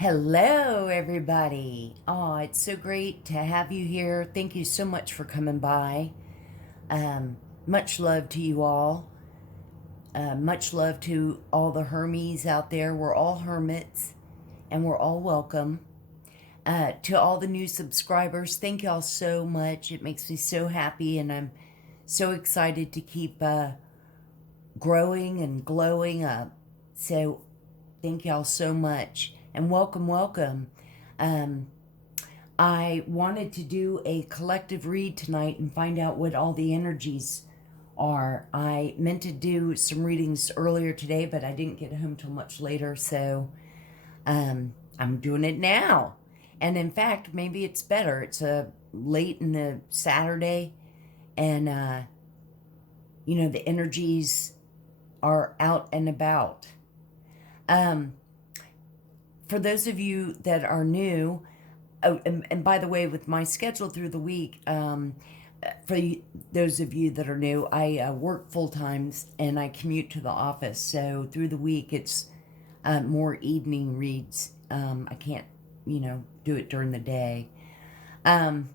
Hello, everybody. Oh, it's so great to have you here. Thank you so much for coming by. Much love to you all. Much love to all the Hermies out there. We're all hermits and we're all welcome. To all the new subscribers, thank y'all so much. It makes me so happy and I'm so excited to keep growing and glowing up. So thank y'all so much. And welcome, welcome. I wanted to do a collective read tonight and find out what all the energies are. I meant to do some readings earlier today, but I didn't get home till much later, so I'm doing it now. And in fact, maybe it's better. It's late in the Saturday, and the energies are out and about. For those of you that are new, and by the way, with my schedule through the week, for those of you that are new, I work full time and I commute to the office. So through the week, it's more evening reads. I can't, do it during the day. And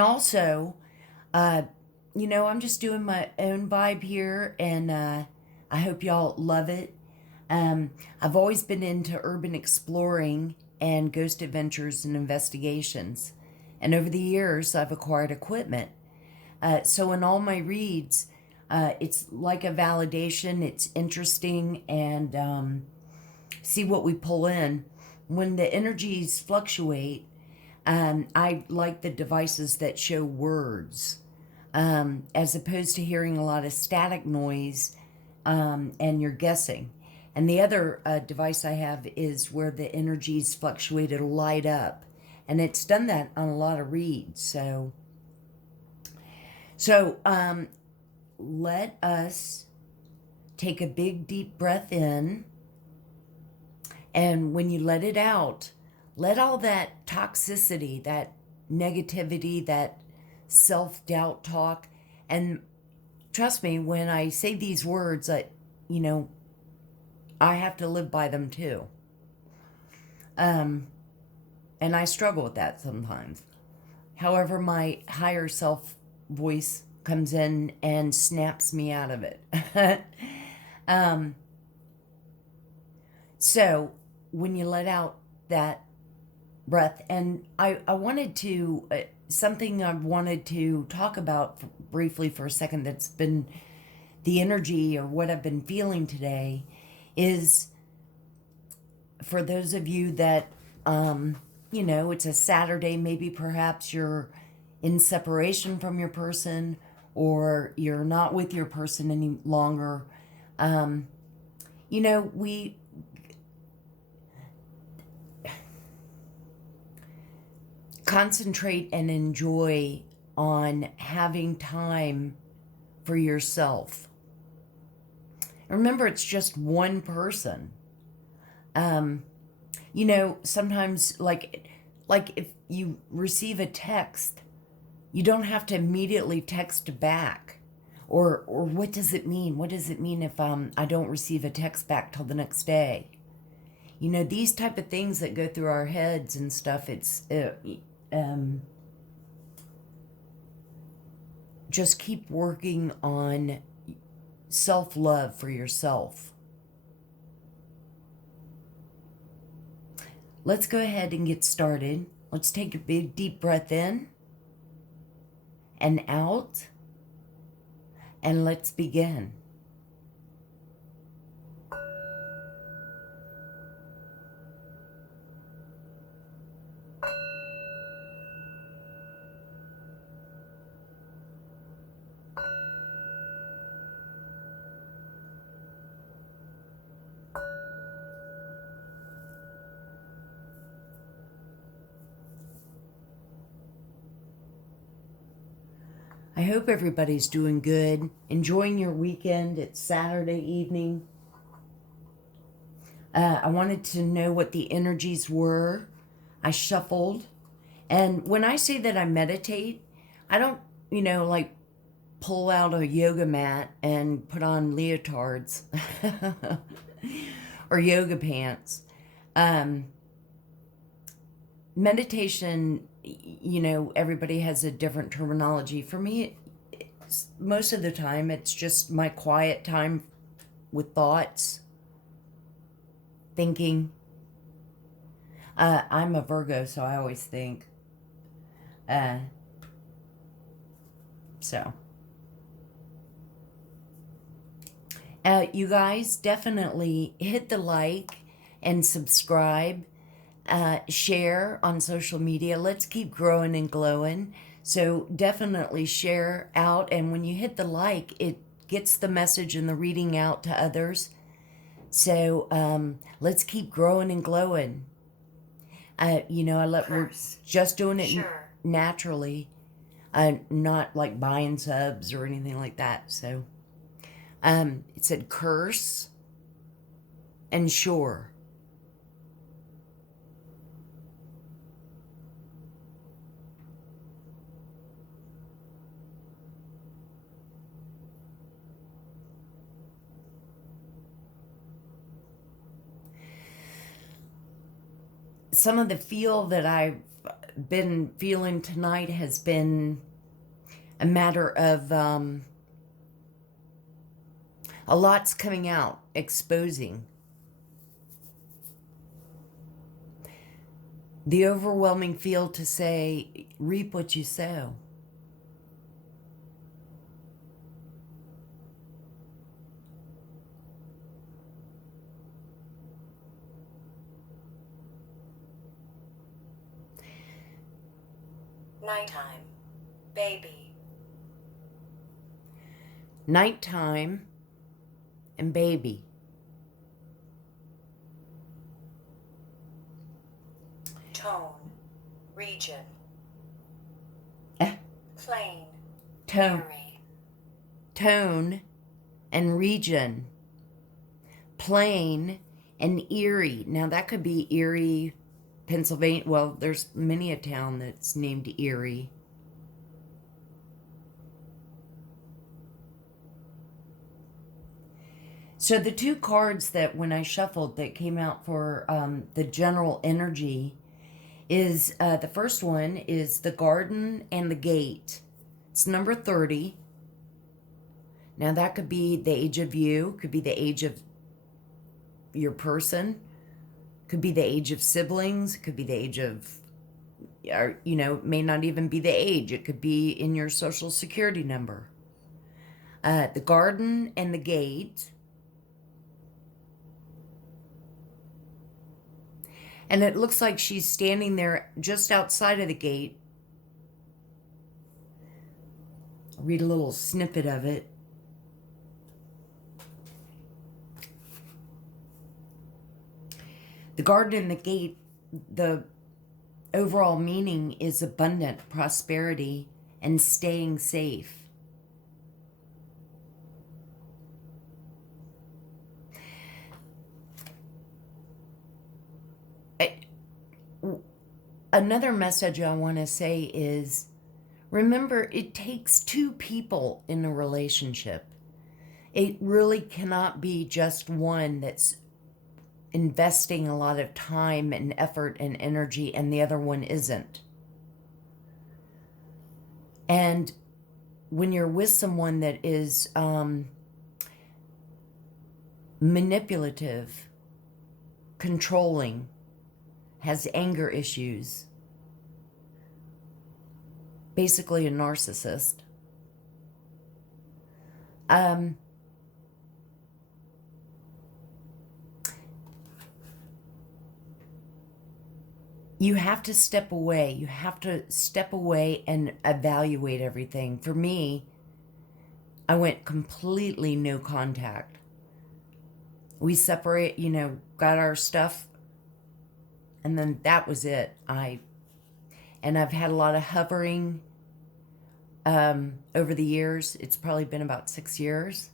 also, I'm just doing my own vibe here, and I hope y'all love it. I've always been into urban exploring and ghost adventures and investigations. And over the years, I've acquired equipment. So in all my reads, it's like a validation. It's interesting, and see what we pull in. When the energies fluctuate, I like the devices that show words, as opposed to hearing a lot of static noise, and you're guessing. And the other device I have is where the energies fluctuate, it'll light up. And it's done that on a lot of reads. So let us take a big deep breath in. And when you let it out, let all that toxicity, that negativity, that self-doubt talk. And trust me, when I say these words, I have to live by them too. And I struggle with that sometimes. However, my higher self voice comes in and snaps me out of it. So when you let out that breath, and I wanted to, something I wanted to talk about briefly for a second that's been the energy or what I've been feeling today is for those of you that, it's a Saturday, maybe perhaps you're in separation from your person or you're not with your person any longer. We concentrate and enjoy on having time for yourself. Remember, it's just one person. Sometimes like if you receive a text, you don't have to immediately text back. Or what does it mean? What does it mean if I don't receive a text back till the next day? These type of things that go through our heads and stuff, it's just keep working on self-love for yourself. Let's go ahead and get started. Let's take a big deep breath in and out, and let's begin. I hope everybody's doing good, enjoying your weekend. It's Saturday evening. I wanted to know what the energies were. I shuffled. And when I say that I meditate, I don't, pull out a yoga mat and put on leotards or yoga pants. Meditation, everybody has a different terminology. For me, most of the time, it's just my quiet time with thoughts, thinking. I'm a Virgo, so I always think. So. You guys definitely hit the like and subscribe, share on social media. Let's keep growing and glowing. So definitely share out. And when you hit the like, it gets the message and the reading out to others. So let's keep growing and glowing. We're just doing it naturally, not like buying subs or anything like that. So it said curse and shore. Some of the feel that I've been feeling tonight has been a matter of a lot's coming out, exposing. The overwhelming feel to say, reap what you sow. Nighttime, baby. Nighttime and baby. Tone, region. Plain, eerie. Tone and region. Plain and Erie. Now that could be Erie, Pennsylvania. Well, there's many a town that's named Erie. So the two cards that when I shuffled that came out for the general energy is the first one is the garden and the gate. It's number 30. Now that could be the age of you, could be the age of your person, could be the age of siblings, could be the age of, it may not even be the age. It could be in your social security number. The garden and the gate. And it looks like she's standing there just outside of the gate. I'll read a little snippet of it. The garden and the gate, the overall meaning is abundant prosperity and staying safe. Another message I want to say is, remember, it takes two people in a relationship. It really cannot be just one that's investing a lot of time and effort and energy and the other one isn't. And when you're with someone that is manipulative, controlling, has anger issues, basically a narcissist, you have to step away. You have to step away and evaluate everything. For me, I went completely no contact. We separate, got our stuff, and then that was it. I've had a lot of hovering over the years. It's probably been about 6 years.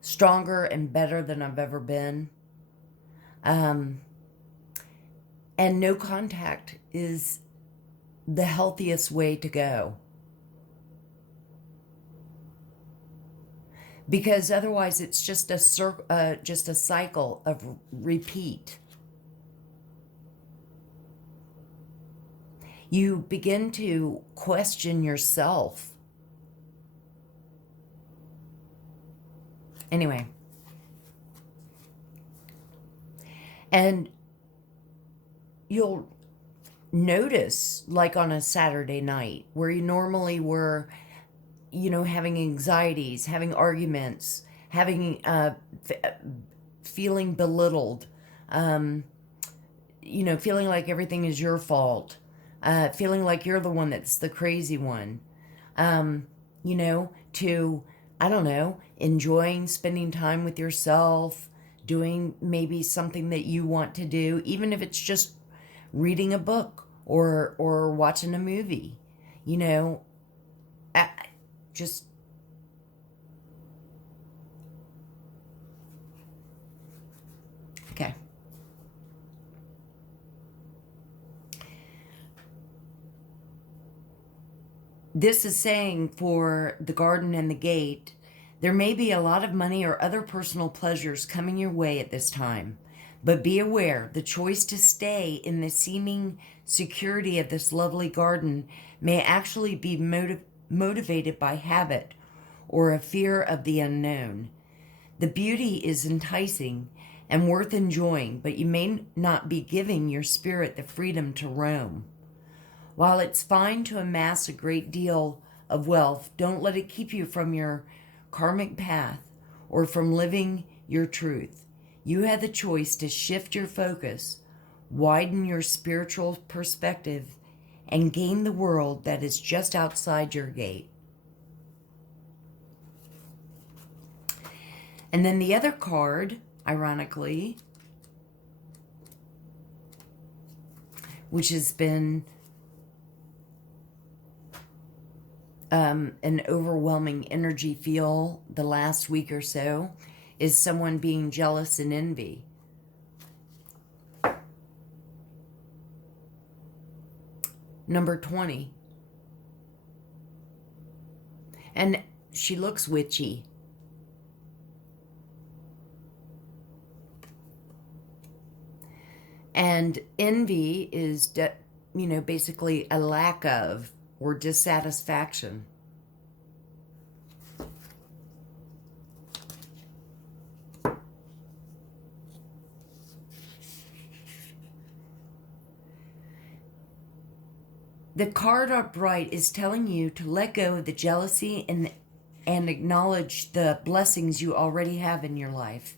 Stronger and better than I've ever been. And no contact is the healthiest way to go. Because otherwise it's just a cycle of repeat. You begin to question yourself. Anyway. And you'll notice, like on a Saturday night, where you normally were, having anxieties, having arguments, having, feeling belittled, feeling like everything is your fault, feeling like you're the one that's the crazy one, to, I don't know, enjoying spending time with yourself, doing maybe something that you want to do, even if it's just reading a book or watching a movie, just okay. This is saying for the garden and the gate, there may be a lot of money or other personal pleasures coming your way at this time, but be aware the choice to stay in the seeming security of this lovely garden may actually be motivated by habit or a fear of the unknown. The beauty is enticing and worth enjoying, but you may not be giving your spirit the freedom to roam. While it's fine to amass a great deal of wealth, don't let it keep you from your karmic path or from living your truth. You have the choice to shift your focus, widen your spiritual perspective, and gain the world that is just outside your gate. And then the other card, ironically, which has been an overwhelming energy feel the last week or so, is someone being jealous and envy. Number 20. And she looks witchy. And envy is, basically a lack of or dissatisfaction. The card upright is telling you to let go of the jealousy and acknowledge the blessings you already have in your life.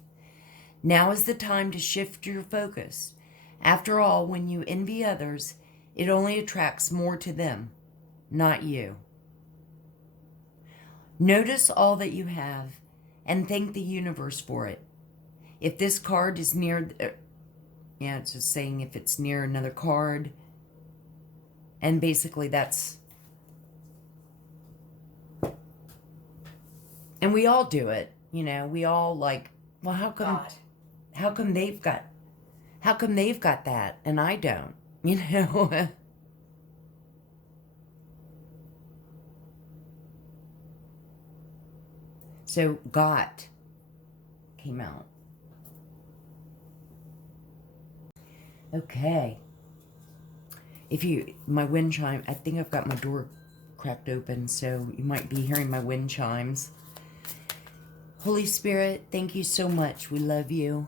Now is the time to shift your focus. After all, when you envy others, it only attracts more to them, not you. Notice all that you have and thank the universe for it. If this card is near, it's just saying if it's near another card, and basically that's, and we all do it, we all like, well, how come they've got that and I don't, So got came out. Okay. My wind chime, I think I've got my door cracked open, so you might be hearing my wind chimes. Holy Spirit, thank you so much. We love you.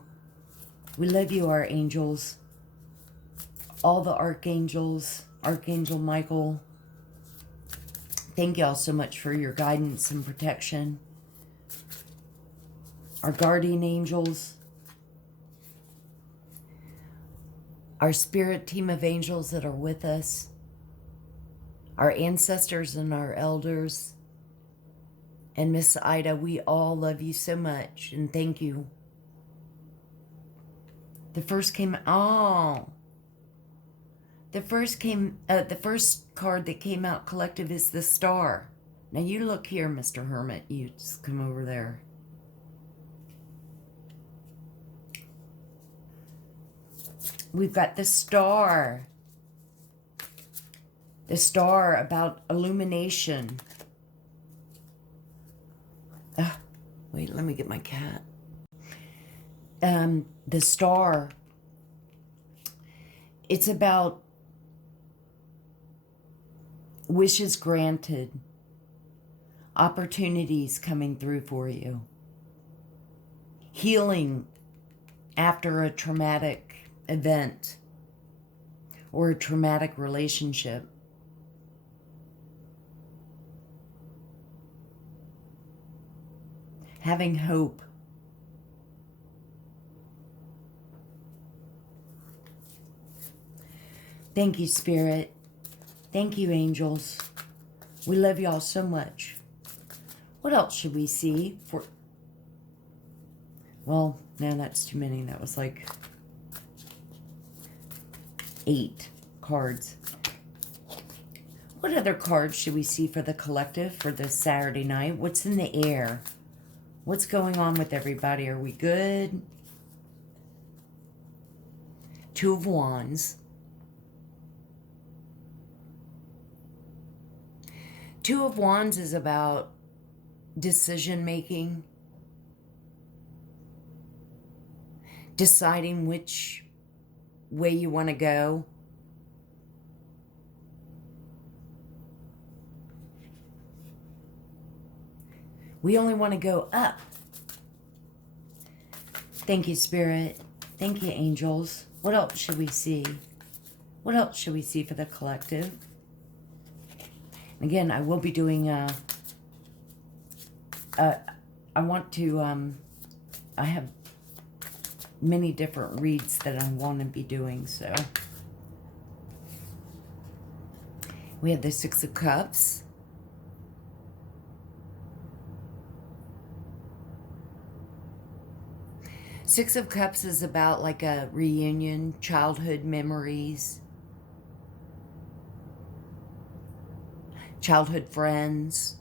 We love you, our angels. All the archangels, Archangel Michael. Thank you all so much for your guidance and protection. Our guardian angels. Our spirit team of angels that are with us, our ancestors and our elders, and Miss Ida, we all love you so much, and thank you. The first card that came out collective is the Star. Now you look here, Mr. Hermit, you just come over there. We've got the Star. The Star about illumination. Wait, let me get my cat. The Star. It's about wishes granted, opportunities coming through for you, healing after a traumatic event or a traumatic relationship. Having hope. Thank you, Spirit. Thank you, angels. We love y'all so much. What else should we see for... Well, no, that's too many. That was like 8 cards. What other cards should we see for the collective for this Saturday night? What's in the air? What's going on with everybody? Are we good? 2 of Wands. 2 of Wands is about decision making, deciding which way you want to go. We only want to go up. Thank you, Spirit. Thank you, angels. What else should we see? What else should we see for the collective? Again, I will be doing I want to I have many different reads that I want to be doing, so we have the 6 of Cups. Six of Cups is about like a reunion, childhood memories, childhood friends.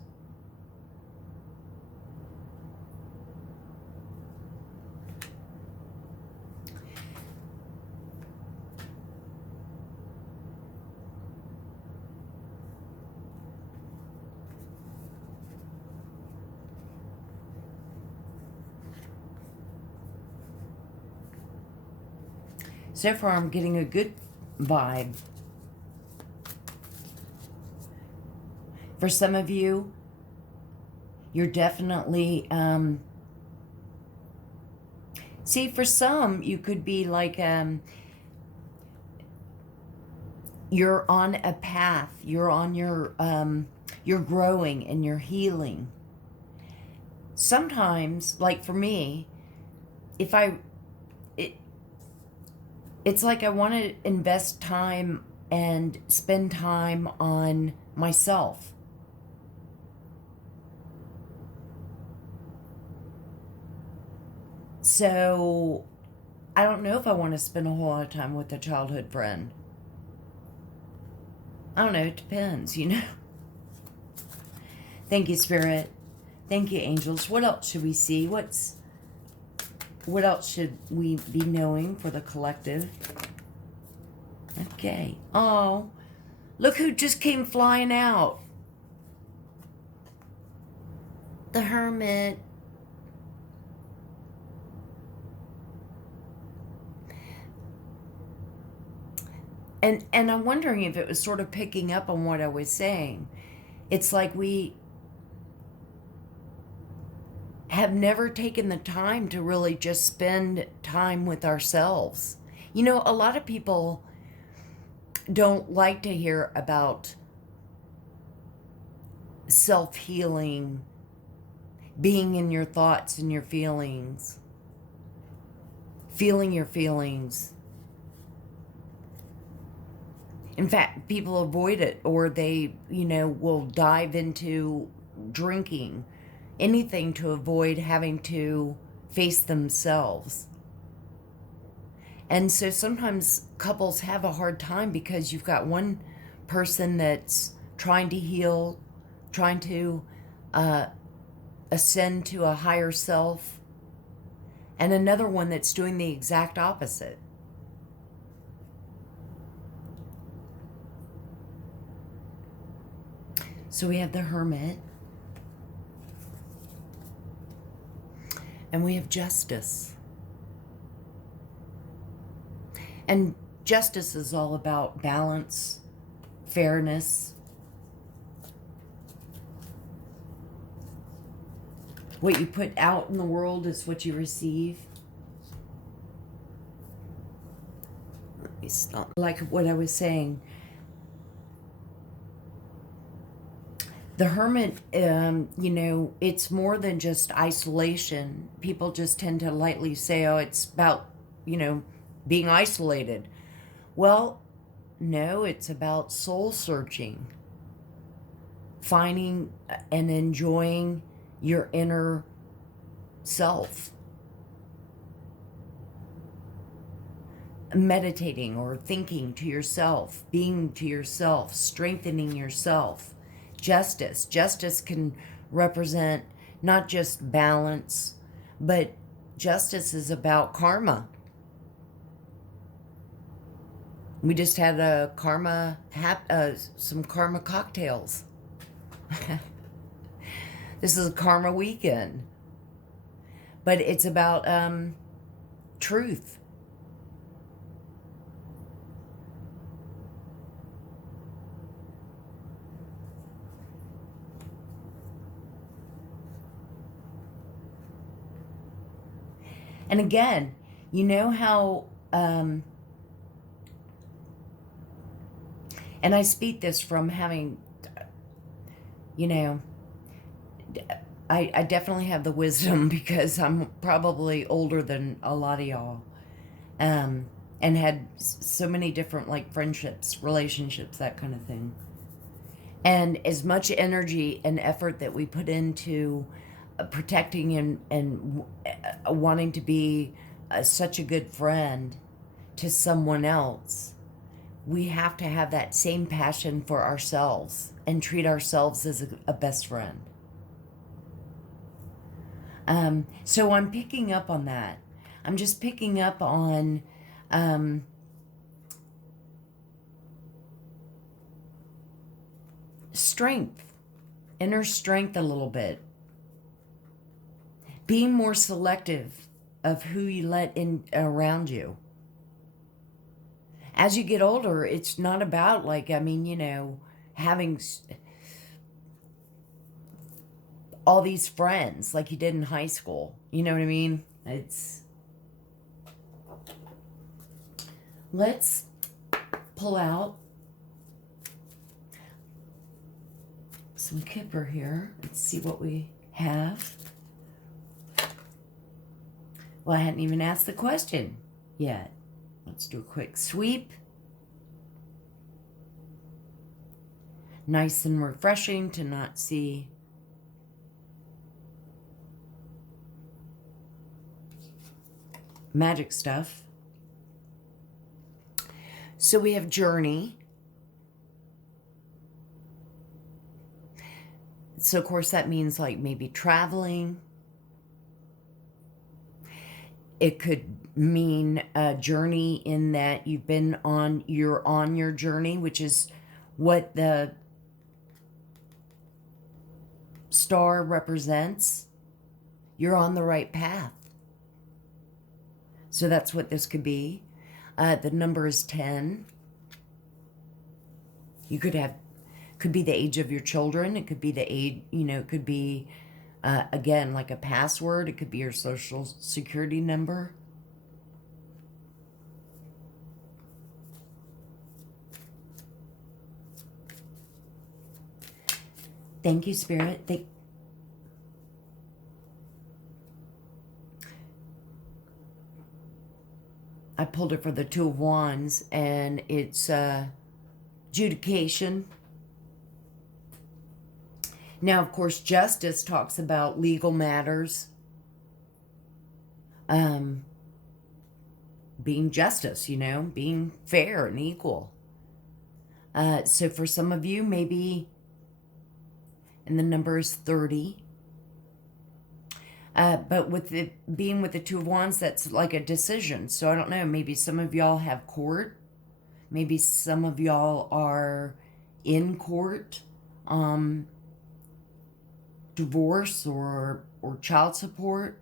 So far, I'm getting a good vibe. For some of you, you're definitely, see, for some, you could be like, you're on a path, you're on your, you're growing and you're healing. Sometimes, like for me, if it's like I want to invest time and spend time on myself. So I don't know if I want to spend a whole lot of time with a childhood friend. I don't know, it depends, you know. Thank you, Spirit. Thank you, angels. What else should we see? What else should we be knowing for the collective? Okay. Oh, look who just came flying out. The Hermit. And I'm wondering if it was sort of picking up on what I was saying. It's like we have never taken the time to really just spend time with ourselves. You know, a lot of people don't like to hear about self-healing, being in your thoughts and your feelings, feeling your feelings. In fact, people avoid it, or they, you know, will dive into drinking, anything to avoid having to face themselves. And so sometimes couples have a hard time because you've got one person that's trying to heal, trying to ascend to a higher self, and another one that's doing the exact opposite. So we have the Hermit. And we have Justice. And justice is all about balance, fairness, What you put out in the world is what you receive. Let me stop. Like what I was saying, the hermit, you know, it's more than just isolation. People just tend to lightly say, oh, it's about, you know, being isolated. Well, no, it's about soul searching, finding and enjoying your inner self, meditating or thinking to yourself, being to yourself, strengthening yourself. Justice can represent not just balance, but justice is about karma. We just had some karma cocktails. This is a karma weekend, but it's about truth. And again, you know how, and I speak this from having, you know, I definitely have the wisdom because I'm probably older than a lot of y'all, and had so many different like friendships, relationships, that kind of thing. And as much energy and effort that we put into protecting and wanting to be such a good friend to someone else, we have to have that same passion for ourselves and treat ourselves as a best friend. So I'm picking up on that. I'm just picking up on strength, inner strength a little bit. Being more selective of who you let in around you. As you get older, it's not about like, I mean, you know, having all these friends like you did in high school. You know what I mean? Let's pull out some Kipper here. Let's see what we have. Well, I hadn't even asked the question yet. Let's do a quick sweep. Nice and refreshing to not see magic stuff. So we have journey. So of course that means like maybe traveling. It could mean a journey in that you're on your journey, which is what the star represents. You're on the right path. So that's what this could be. The number is 10. You could be the age of your children. It could be the age, you know, it could be, again, like a password. It could be your social security number. Thank you, Spirit. I pulled it for the Two of Wands, and it's adjudication. Now, of course, justice talks about legal matters. Being justice, you know, being fair and equal. So for some of you, maybe, and the number is 30. But with it being with the Two of Wands, that's like a decision. So I don't know, maybe some of y'all have court. Maybe some of y'all are in court. Divorce or child support.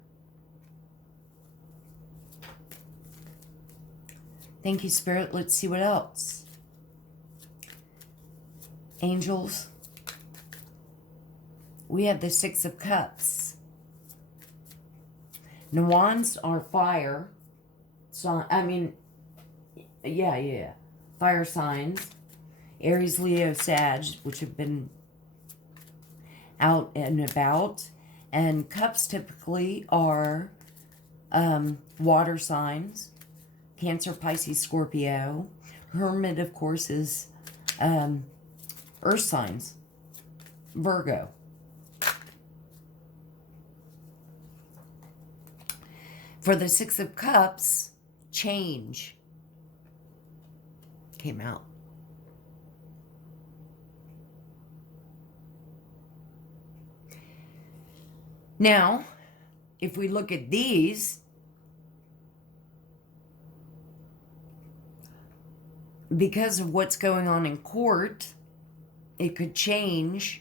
Thank you, Spirit. Let's see what else. Angels. We have the Six of Cups. The wands are fire. So, yeah. Fire signs. Aries, Leo, Sag, which have been out and about. And cups typically are water signs. Cancer, Pisces, Scorpio. Hermit, of course, is earth signs. Virgo. For the Six of Cups, change came out. Now, if we look at these, because of what's going on in court, it could change.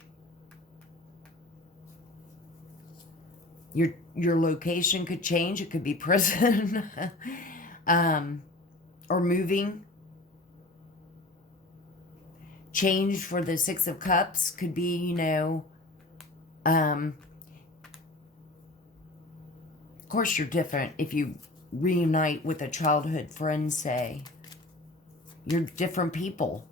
Your location could change. It could be prison or moving. Change for the Six of Cups could be, of course you're different if you reunite with a childhood friend, say. You're different people.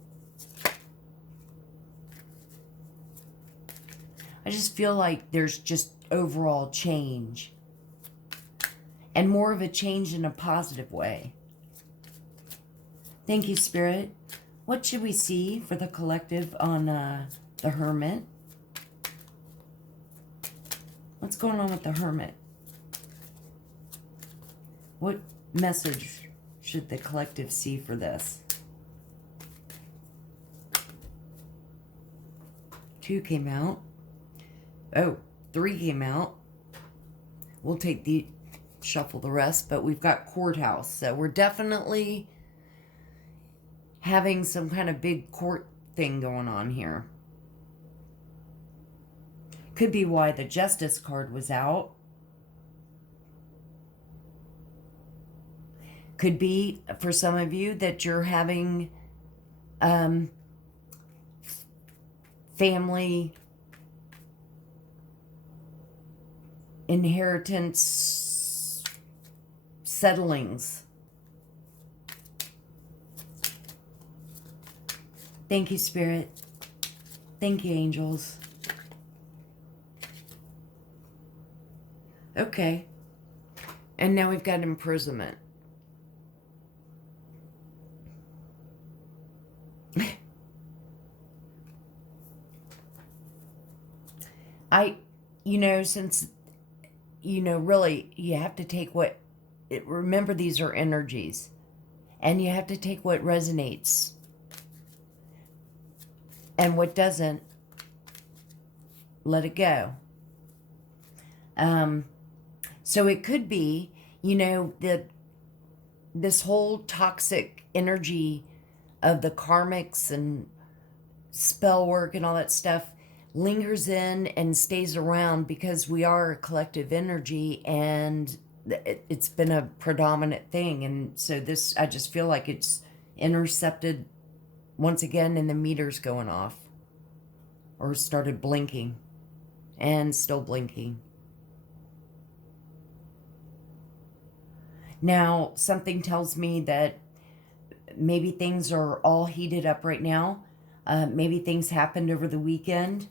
I just feel like there's just overall change. And more of a change in a positive way. Thank you, Spirit. What should we see for the collective on the Hermit? What's going on with the Hermit? What message should the collective see for this? 2 came out. Oh, 3 came out. We'll shuffle the rest, but we've got courthouse. So we're definitely having some kind of big court thing going on here. Could be why the Justice card was out. Could be, for some of you, that you're having family inheritance settlings. Thank you, Spirit. Thank you, angels. Okay. And now we've got imprisonment. Since, really, you have to take remember these are energies. And you have to take what resonates. And what doesn't, let it go. So it could be, this whole toxic energy of the karmics and spell work and all that stuff lingers in and stays around because we are a collective energy and it's been a predominant thing. And so I just feel like it's intercepted once again and the meter's going off or started blinking and still blinking. Now, something tells me that maybe things are all heated up right now. Maybe things happened over the weekend.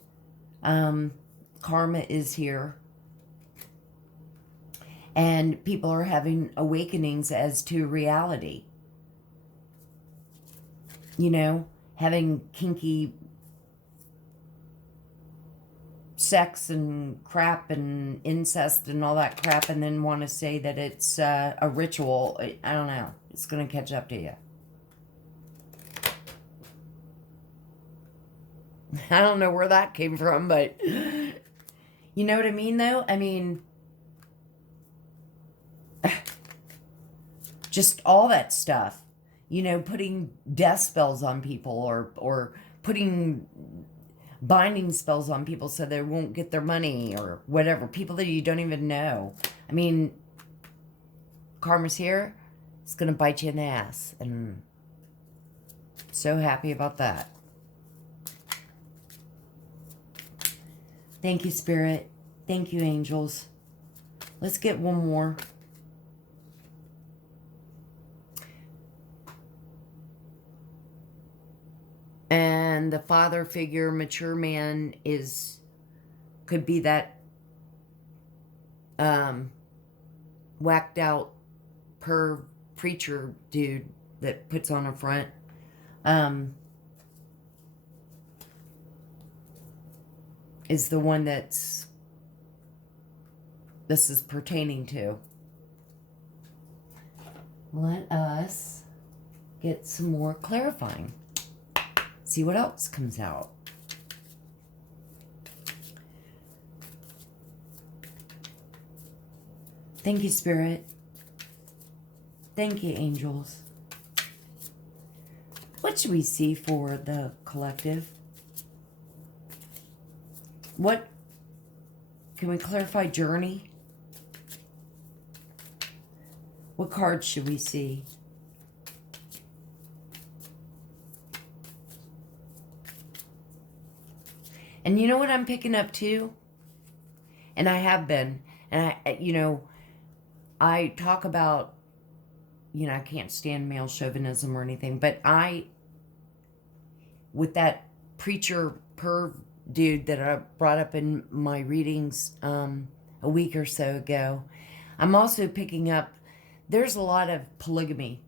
Karma is here. And people are having awakenings as to reality. Having kinky sex and crap and incest and all that crap and then want to say that it's a ritual. I don't know. It's going to catch up to you. I don't know where that came from, but you know what I mean, though? I mean, just all that stuff. Putting death spells on people or putting binding spells on people so they won't get their money or whatever. People that you don't even know. I mean, karma's here. It's going to bite you in the ass. And so happy about that. Thank you, Spirit. Thank you, angels. Let's get one more. And the father figure, mature man, could be that whacked out preacher dude that puts on a front. Is the one this is pertaining to. Let us get some more clarifying. See what else comes out. Thank you, Spirit. Thank you, angels. What should we see for the collective? What can we clarify? Journey? What cards should we see? And you know what I'm picking up too? And I have been. And I talk about, I can't stand male chauvinism or anything, but with that preacher perv dude that I brought up in my readings a week or so ago, I'm also picking up, there's a lot of polygamy.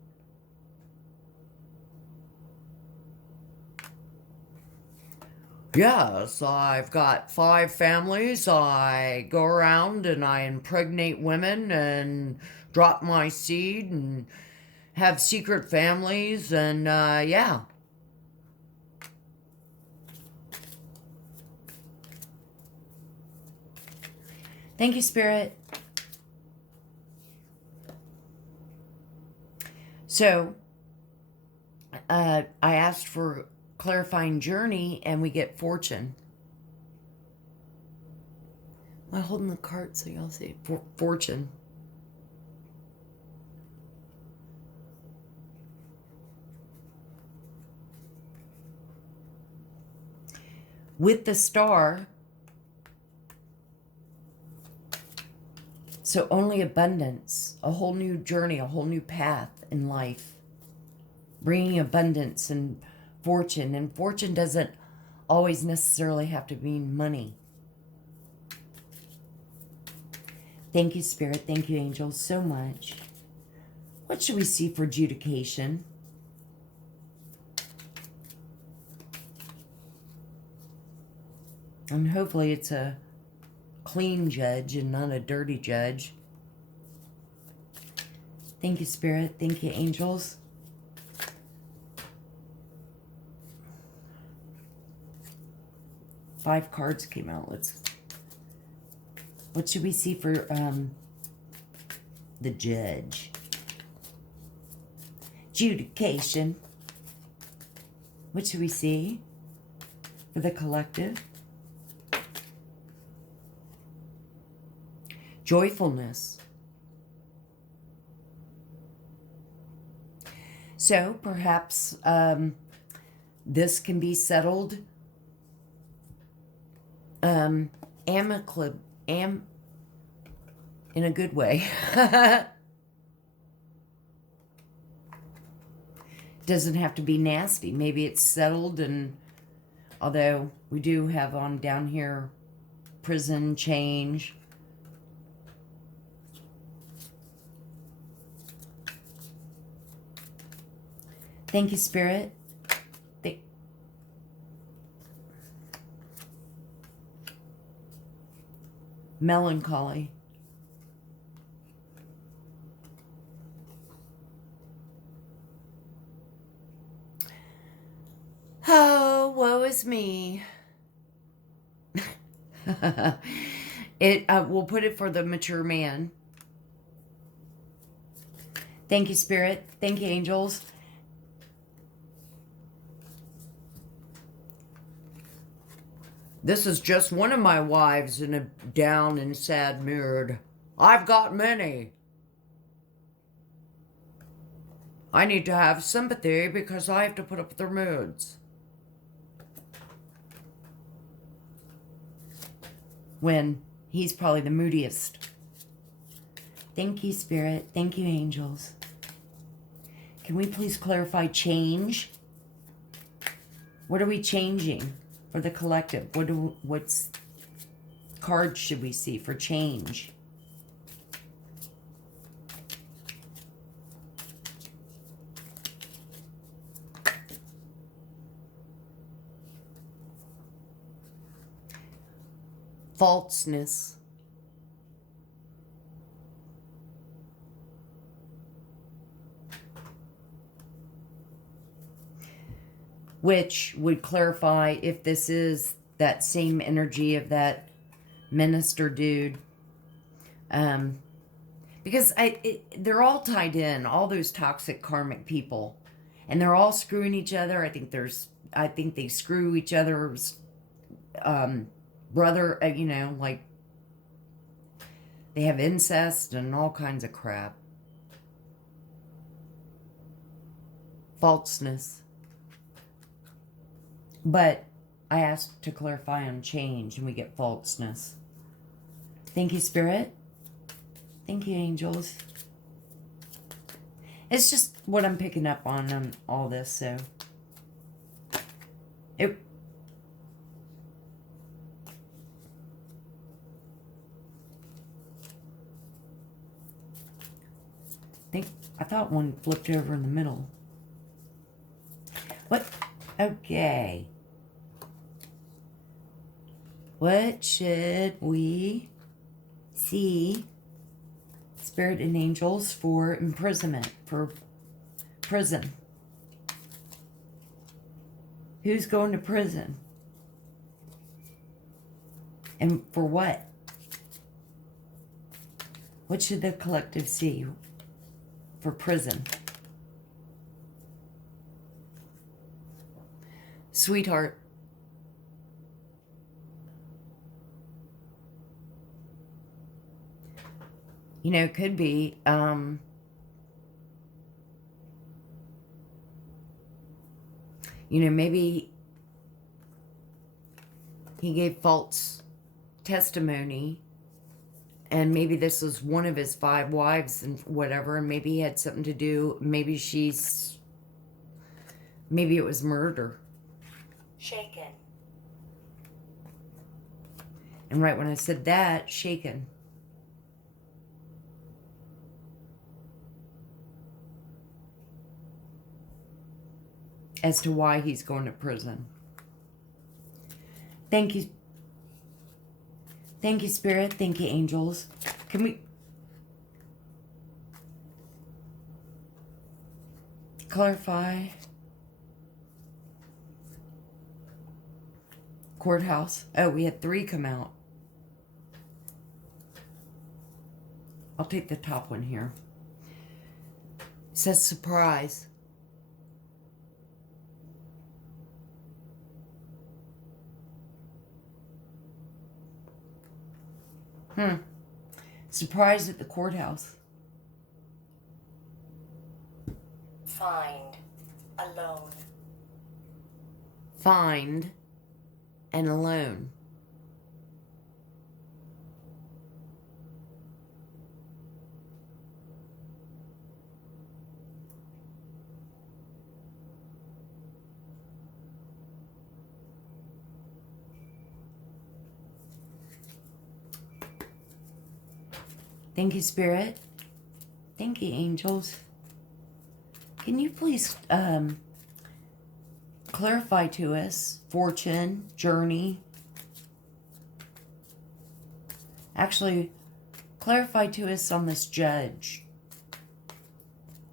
Yes, I've got 5 families. I go around and I impregnate women and drop my seed and have secret families and yeah. Thank you, Spirit. So, I asked for clarifying journey and we get fortune. I'm holding the card so y'all see fortune. With the star, so only abundance, a whole new journey, a whole new path in life, bringing abundance and fortune. And fortune doesn't always necessarily have to mean money. Thank you, Spirit. Thank you, angels, so much. What should we see for adjudication? And hopefully it's a clean judge and not a dirty judge. Thank you, Spirit. Thank you, angels. Five cards came out. What should we see for the judge? Adjudication. What should we see for the collective? Joyfulness. So perhaps this can be settled amicably, in a good way. Doesn't have to be nasty. Maybe it's settled, and although we do have on down here prison change. Thank you, Spirit. Melancholy. Oh, woe is me. We'll put it for the mature man. Thank you, Spirit. Thank you, angels. This is just one of my wives in a down and sad mood. I've got many. I need to have sympathy because I have to put up with their moods. When he's probably the moodiest. Thank you, Spirit. Thank you, angels. Can we please clarify change? What are we changing for the collective? What's cards should we see for change? Falseness. Which would clarify if this is that same energy of that minister dude. Because they're all tied in, all those toxic karmic people. And they're all screwing each other. I think they screw each other's brother, you know, like they have incest and all kinds of crap. Falseness. But I asked to clarify on change and we get falseness. Thank you, Spirit. Thank you, angels. It's just what I'm picking up on all this, so. I thought one flipped over in the middle. What? Okay. What should we see, Spirit and angels, for imprisonment, for prison? Who's going to prison? And for what? What should the collective see for prison? Sweetheart. You know, it could be, you know, maybe he gave false testimony, and maybe this was one of his 5 wives and whatever, and maybe he had something to do, maybe it was murder. Shaken. And right when I said that, shaken. As to why he's going to prison. Thank you. Thank you, Spirit. Thank you, angels. Can we clarify? Courthouse. Oh, we had 3 come out. I'll take the top one here. It says surprise. Surprise at the courthouse. Find. Alone. Find and alone. Thank you, Spirit. Thank you, angels. Can you please clarify to us fortune, journey? Actually, clarify to us on this judge.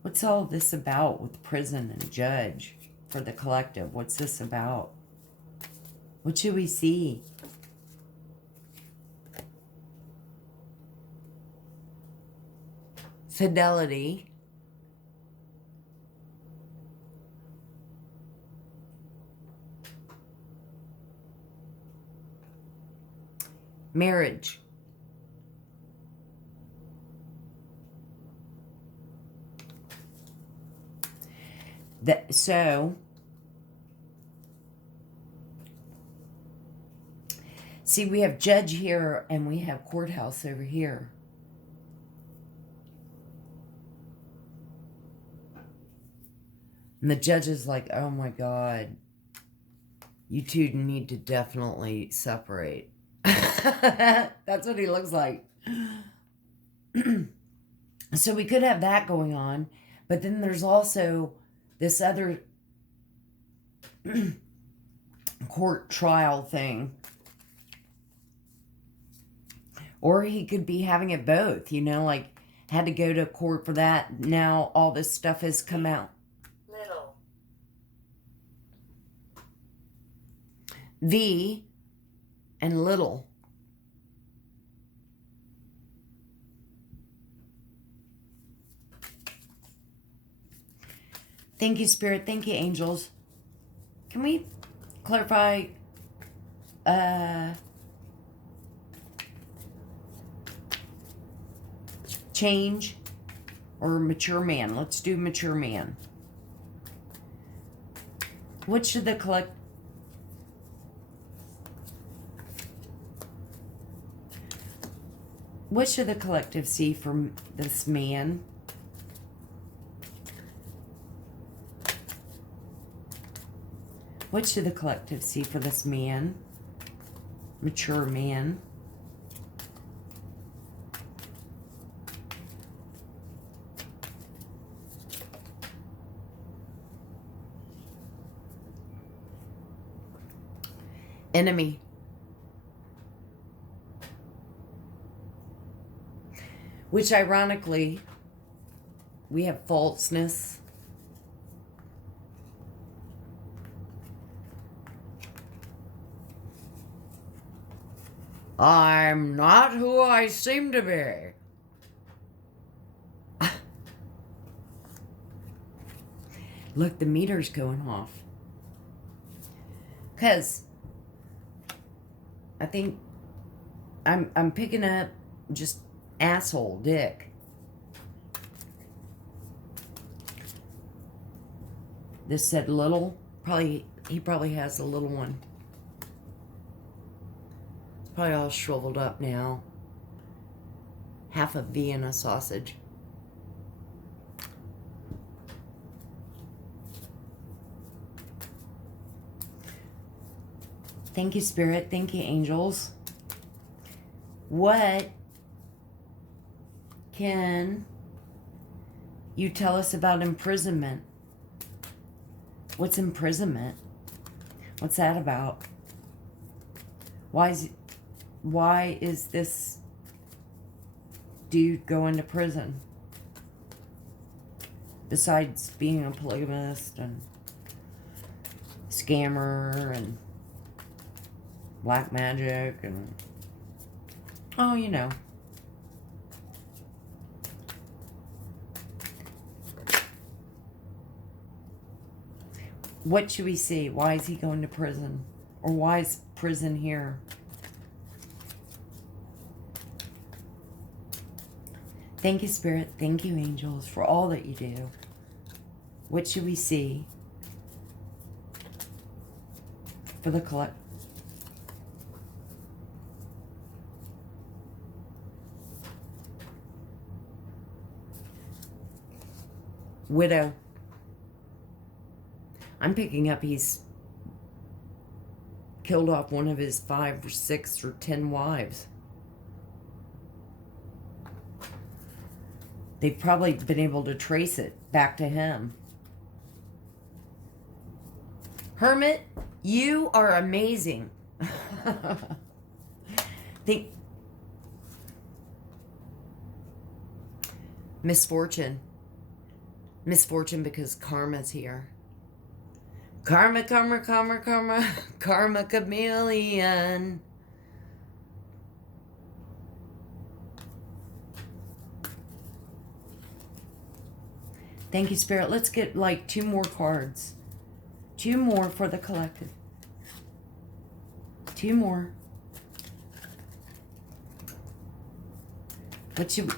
What's all this about with prison and judge for the collective? What's this about? What should we see? Fidelity. Marriage. So, see, we have judge here and we have courthouse over here. And the judge is like, oh my God, you two need to definitely separate. That's what he looks like. So we could have that going on, but then there's also this other court trial thing. Or he could be having it both, you know, like had to go to court for that. Now all this stuff has come out. Little. V and little. Thank you, Spirit. Thank you, angels. Can we clarify change or mature man? Let's do mature man. What should the collective see from this man? What should the collective see for this man? Mature man. Enemy. Which ironically, we have falseness. I'm not who I seem to be. Look, the meter's going off. Because I think I'm picking up just asshole dick. This said little. He probably has a little one. It's probably all shriveled up now. Half a Vienna sausage. Thank you, Spirit. Thank you, angels. What can you tell us about imprisonment? What's imprisonment? What's that about? Why is this dude going to prison? Besides being a polygamist and scammer and black magic and, oh, you know. What should we see? Why is he going to prison? Or why is prison here? Thank you, Spirit. Thank you, angels, for all that you do. What should we see for the collect? Widow. I'm picking up he's killed off one of his 5 or 6 or 10 wives. They've probably been able to trace it back to him. Hermit, you are amazing. Misfortune. Misfortune because karma's here. Karma, karma, karma, karma. Karma chameleon. Thank you, Spirit. Let's get like 2 more cards. 2 more for the collective. 2 more. What you...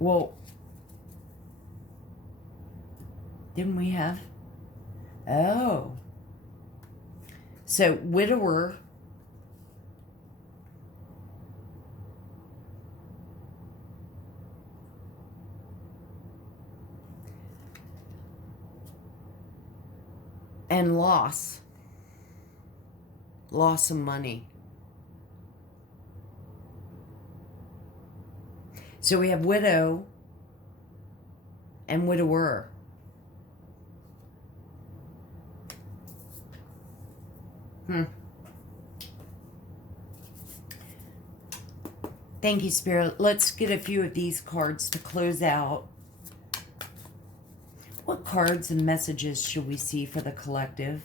Well, didn't we have? Oh. So, widower. and loss. Loss of money. So we have widow and widower. Thank you, Spirit. Let's get a few of these cards to close out. What cards and messages should we see for the collective?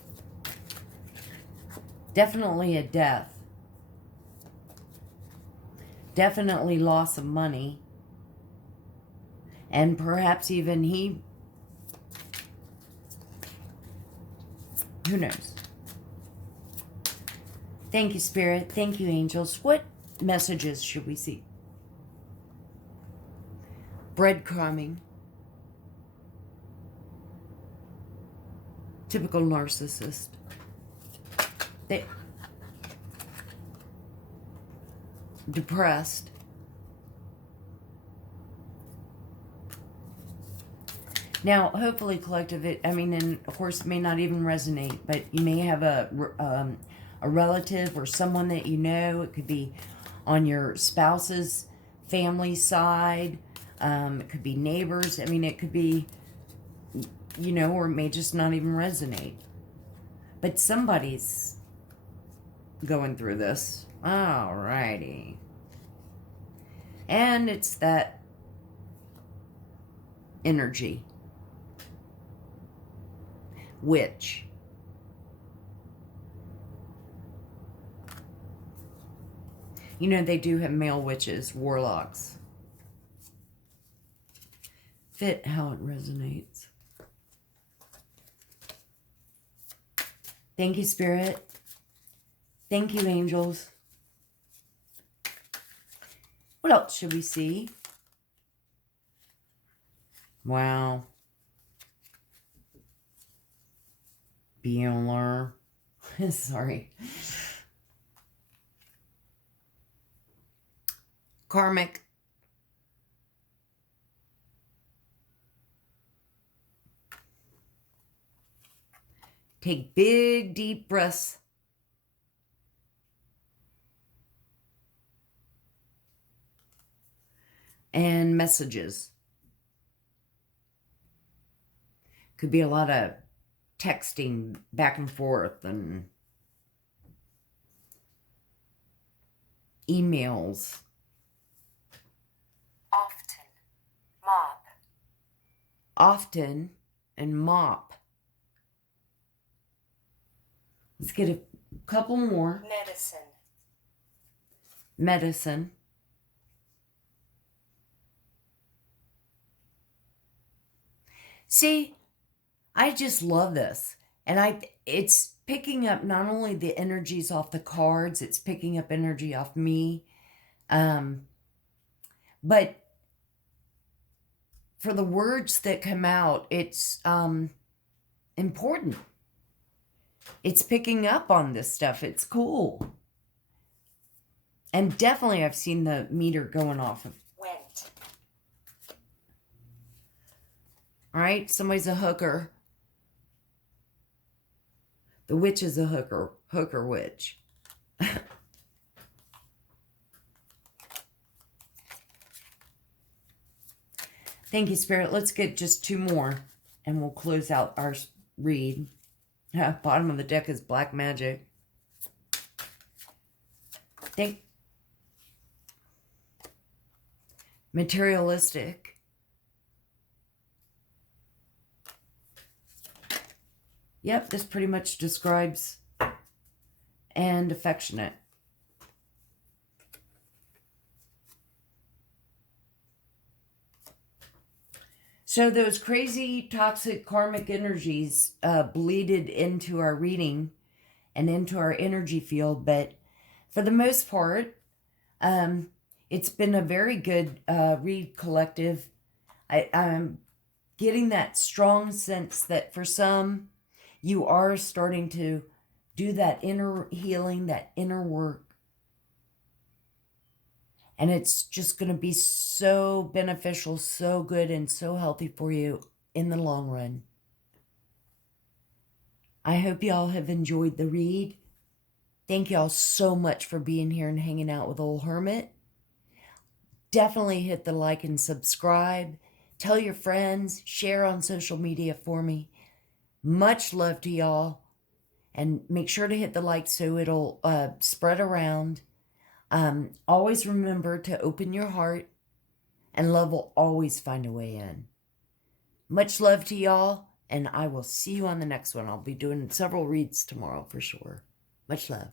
Definitely a death. Definitely loss of money. And perhaps even who knows? Thank you, Spirit. Thank you, angels. What messages should we see? Breadcrumbing. Typical narcissist. Depressed. Now, hopefully, collective, and of course, it may not even resonate, but you may have a relative or someone that you know. It could be on your spouse's family side. It could be neighbors. it could be, or it may just not even resonate. But somebody's going through this. Alrighty. And it's that energy. Witch. They do have male witches, warlocks. Fit how it resonates. Thank you, Spirit. Thank you, angels. What else should we see? Wow. Bueller. Sorry. Karmic. Take big, deep breaths. And messages. Could be a lot of texting back and forth and emails. Often. Mop. Often and mop. Let's get a couple more. Medicine. Medicine. See, I just love this. And it's picking up not only the energies off the cards, it's picking up energy off me. But for the words that come out, it's important. It's picking up on this stuff. It's cool. And definitely I've seen the meter going off. Went. All right, somebody's a hooker. The witch is a hooker witch. Thank you, Spirit. Let's get just two more and we'll close out our read. Bottom of the deck is black magic. Materialistic. Yep, this pretty much describes and affectionate. So those crazy, toxic, karmic energies bleeded into our reading and into our energy field. But for the most part, it's been a very good read, collective. I'm getting that strong sense that for some, you are starting to do that inner healing, that inner work. And it's just going to be so beneficial, so good, and so healthy for you in the long run. I hope y'all have enjoyed the read. Thank y'all so much for being here and hanging out with Old Hermit. Definitely hit the like and subscribe. Tell your friends. Share on social media for me. Much love to y'all. And make sure to hit the like so it'll spread around. Always remember to open your heart, and love will always find a way in. Much love to y'all, and I will see you on the next one. I'll be doing several reads tomorrow for sure. Much love.